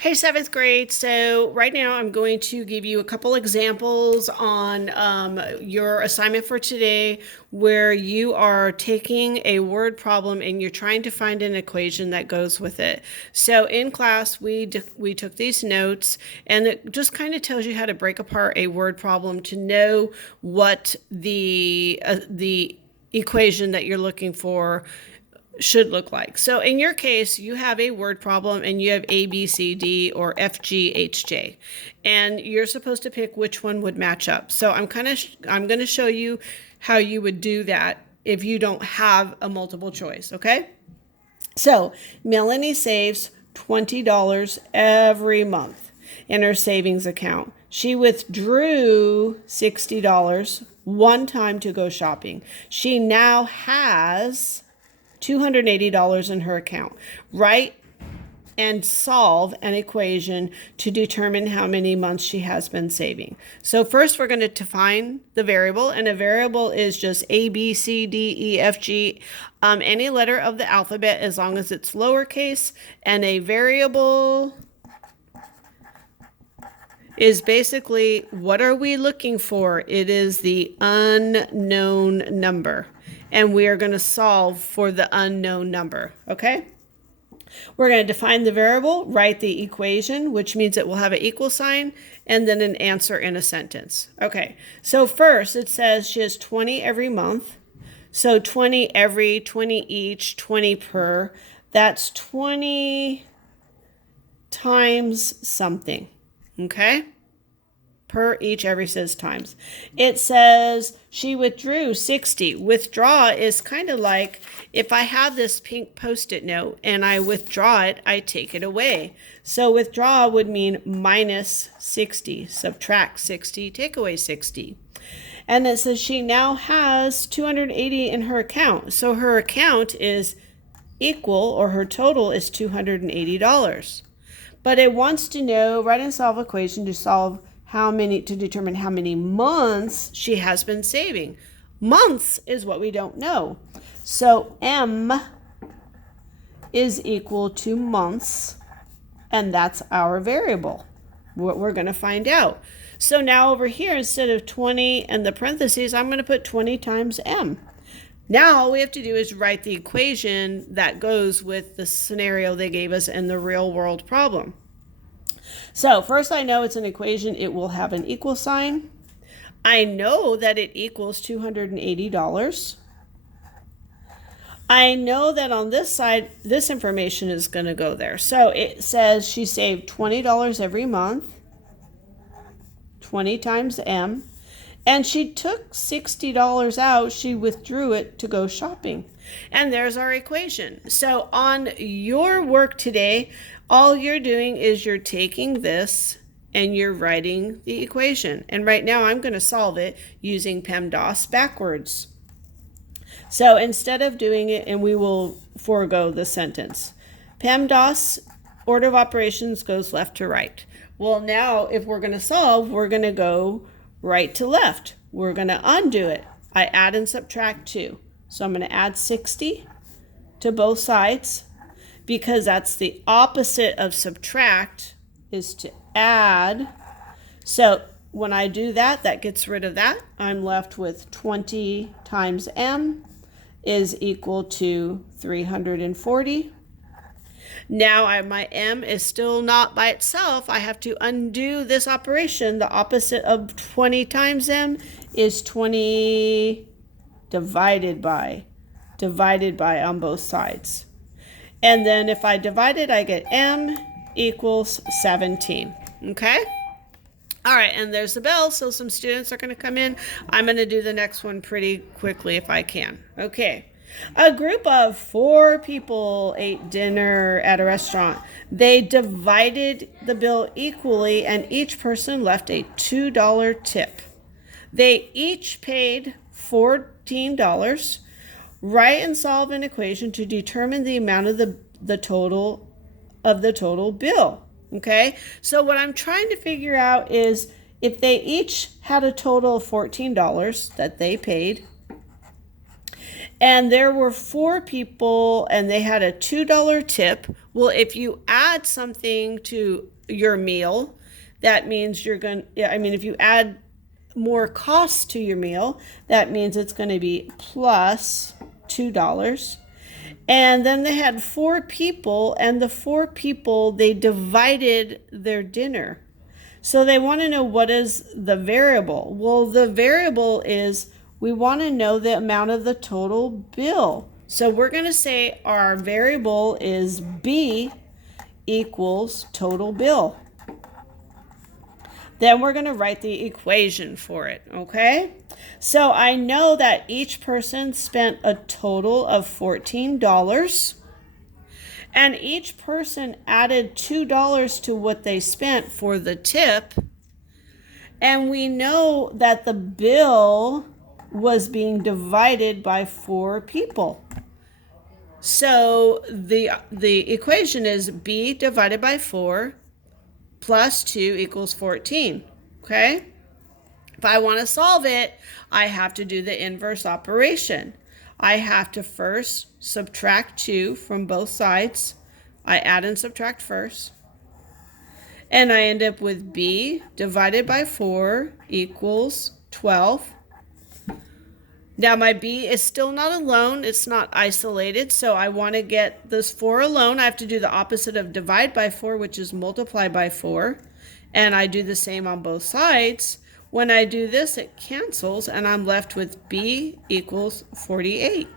Hey, seventh grade. So right now I'm going to give you a couple examples on your assignment for today where you are taking a word problem and you're trying to find an equation that goes with it. So in class, we took these notes and it just kind of tells you how to break apart a word problem to know what the equation that you're looking for should look like. So in your case, you have a word problem and you have A, B, C, D, or F, G, H, J. And you're supposed to pick which one would match up. So I'm going to show you how you would do that if you don't have a multiple choice, okay? So Melanie saves $20 every month in her savings account. She withdrew $60 one time to go shopping. She now has $280 in her account. Write and solve an equation to determine how many months she has been saving. So first we're going to define the variable, and a variable is just A, B, C, D, E, F, G, any letter of the alphabet as long as it's lowercase, and a variable is basically what are we looking for? It is the unknown number. And we are going to solve for the unknown number, okay? We're going to define the variable, write the equation, which means it will have an equal sign, and then an answer in a sentence. Okay, so first it says she has 20 every month. So 20 every, 20 each, 20 per. That's 20 times something, okay? Per each, every says times. It says she withdrew 60. Withdraw is kind of like if I have this pink post-it note and I withdraw it, I take it away. So withdraw would mean minus 60, subtract 60, take away 60. And it says she now has 280 in her account. So her account is equal, or her total is $280. But it wants to know, write and solve equation to determine how many months she has been saving. Months is what we don't know. So M is equal to months, and that's our variable, what we're going to find out. So now over here, instead of 20 and the parentheses, I'm going to put 20 times M. Now all we have to do is write the equation that goes with the scenario they gave us in the real world problem. So first I know it's an equation. It will have an equal sign. I know that it equals $280. I know that on this side, this information is going to go there. So it says she saved $20 every month, 20 times M, and she took $60 out. She withdrew it to go shopping. And there's our equation. So on your work today, all you're doing is you're taking this and you're writing the equation. And right now I'm going to solve it using PEMDAS backwards. So instead of doing it, and we will forego the sentence, PEMDAS order of operations goes left to right. Well, now if we're going to solve, we're going to go right to left. We're going to undo it. I add and subtract 2. So I'm going to add 60 to both sides, because that's the opposite of subtract, is to add. So when I do that, that gets rid of that. I'm left with 20 times M is equal to 340. Now my M is still not by itself. I have to undo this operation. The opposite of 20 times M is 20 divided by on both sides. And then if I divide it, I get M equals 17. Okay? All right, and there's the bell, so some students are going to come in. I'm going to do the next one pretty quickly if I can. Okay. A group of 4 people ate dinner at a restaurant. They divided the bill equally, and each person left a $2 tip. They each paid $14. Write and solve an equation to determine the amount of the total bill. Okay, so what I'm trying to figure out is if they each had a total of $14 that they paid, And there were 4 people and they had a $2 tip. Well, if you add something to your meal, that means you're going to, I mean, if you add more costs to your meal, that means it's going to be plus $2. And then they had 4 people, and the 4 people, they divided their dinner. So they want to know what is the variable. Well, the variable is we want to know the amount of the total bill. So we're going to say our variable is B equals total bill. Then we're going to write the equation for it, okay? So I know that each person spent a total of $14. And each person added $2 to what they spent for the tip. And we know that the bill was being divided by 4 people. So the equation is B divided by 4 plus 2 equals 14. Okay? If I want to solve it, I have to do the inverse operation. I have to first subtract 2 from both sides. I add and subtract first. And I end up with B divided by 4 equals 12. Now my B is still not alone. It's not isolated. So I want to get this 4 alone. I have to do the opposite of divide by 4, which is multiply by 4. And I do the same on both sides. When I do this, it cancels, and I'm left with B equals 48.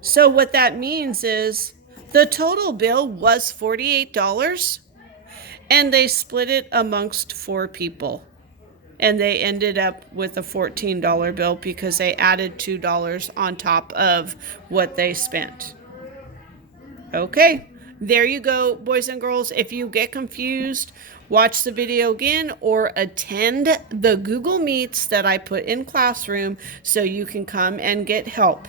So what that means is the total bill was $48, and they split it amongst 4 people. And they ended up with a $14 bill because they added $2 on top of what they spent. Okay, there you go, boys and girls. If you get confused, watch the video again or attend the Google Meets that I put in Classroom so you can come and get help.